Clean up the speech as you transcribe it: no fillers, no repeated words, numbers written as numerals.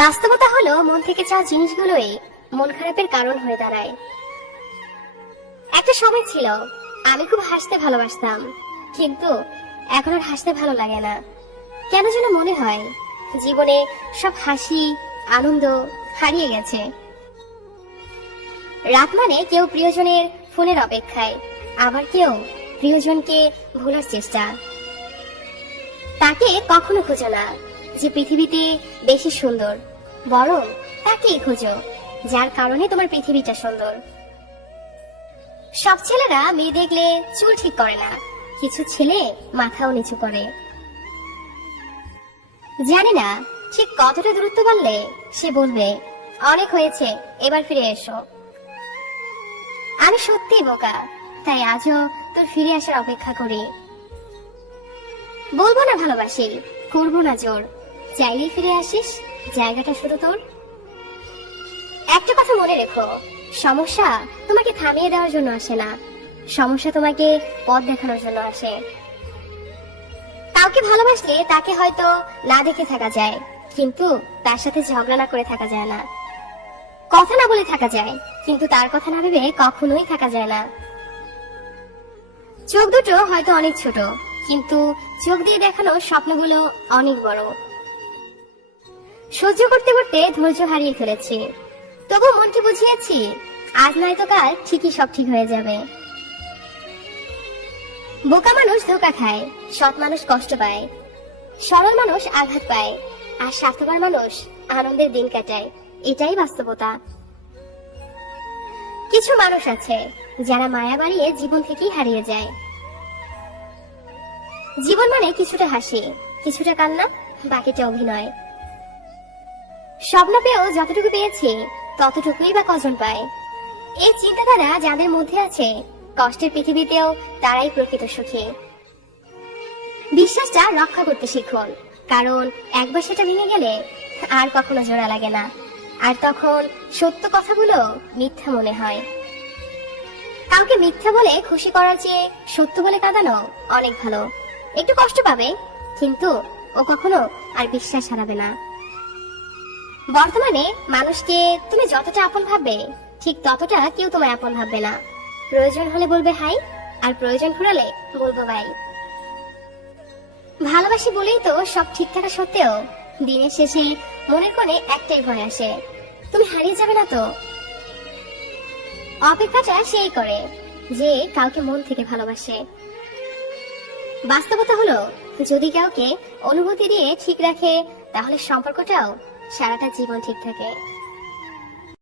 বাস্তবতা হলো মন থেকে চাওয়া জিনিসগুলোই মন খারাপের কারণ হয়ে দাঁড়ায়। একটা সময় ছিল আমি খুব হাসতে ভালোবাসতাম, কিন্তু এখন আর হাসতে ভালো লাগে না। কেন যেন মনে হয় জীবনে সব হাসি আনন্দ হারিয়ে গেছে। রাত মানে কেউ প্রিয়জনের ফোনের অপেক্ষায়, আবার কেউ প্রিয়জনকে ভোলার চেষ্টা। তাকে কখনো খোঁজো না যে পৃথিবীতে বেশি সুন্দর, বরং তাকেই খোঁজো যার কারণে তোমার পৃথিবীটা সুন্দর। সব ছেলেরা মেয়ে দেখলে চুল ঠিক করে না, কিছু ছেলে মাথাও নিচু করে। জানি না ঠিক কতটা দূরত্ব বাড়লে সে বলবে অনেক হয়েছে, এবার ফিরে এসো। আমি সত্যিই বোকা, তাই আজও তোর ফিরে আসার অপেক্ষা করি। বলবো না ভালোবাসি, করবো না জোর, চাইলেই ফিরে আসিস, জায়গাটা শুধু তোর। একটা কথা মনে রেখো, সমস্যা তোমাকে থামিয়ে দেওয়ার জন্য আসে না, সমস্যা তোমাকে পথ দেখানোর জন্য আসে। কাউকে ভালোবাসলে তাকে হয়তো না দেখে থাকা যায়, কিন্তু তার সাথে ঝগড়া না করে থাকা যায় না। কথা না বলে থাকা যায়, কিন্তু তার কথা না ভেবে কখনোই থাকা যায় না। চোখ দুটো হয়তো অনেক ছোট, কিন্তু চোখ দিয়ে দেখানো স্বপ্নগুলো অনেক বড়। সহ্য করতে করতে ধৈর্য হারিয়ে ফেলেছি, তবু মনকে বুঝিয়েছি আজ নয়তো কাল ঠিকই সব ঠিক হয়ে যাবে। বোকা মানুষ ধোঁকা খায়, সৎ মানুষ কষ্ট পায়, সরল মানুষ আঘাত পায়, আর স্বার্থপর মানুষ আনন্দের দিন কাটায়। এটাই বাস্তবতা। কিছু মানুষ আছে যারা মায়া বাড়িয়ে জীবন থেকেই হারিয়ে যায়। জীবন মানে কিছুটা হাসি, কিছুটা কান্না, বাকিটা অভিনয়। স্বপ্ন পেয়েও যতটুকু পেয়েছি ততটুকুই বা কজন পায়। এই চিন্তাধারা যাদের মধ্যে আছে, কষ্টের পৃথিবীতেও তারাই প্রকৃত সুখী। বিশ্বাসটা রক্ষা করতে শিখুন, কারণ একবার সেটা ভেঙে গেলে আর কখনো জোড়া লাগে না, আর তখন সত্য কথাগুলো মিথ্যা মনে হয়। কাউকে মিথ্যা বলে খুশি করার চেয়ে সত্য বলে কাঁদানো অনেক ভালো। একটু কষ্ট পাবে, কিন্তু ও কখনো আর বিশ্বাস হারাবে না। বর্তমানে মানুষকে তুমি যতটা আপন ভাববে, ঠিক ততটা কেউ তোমায় আপন ভাববে না। প্রয়োজন হলে বলবে হাই, আর প্রয়োজন ফুরালে বলবো বাই। ভালোবাসি বলেই তো সব ঠিক থাকা সত্ত্বেও দিনের শেষে মনের কোণে একটাই ভয় আসে, তুমি হারিয়ে যাবে না তো। অপেক্ষাটা সেই করে যে কাউকে মন থেকে ভালোবাসে। বাস্তবতা হলো, যদি কাউকে অনুভূতি দিয়ে ঠিক রাখে, তাহলে সম্পর্কটাও সারাটা জীবন ঠিক থাকে।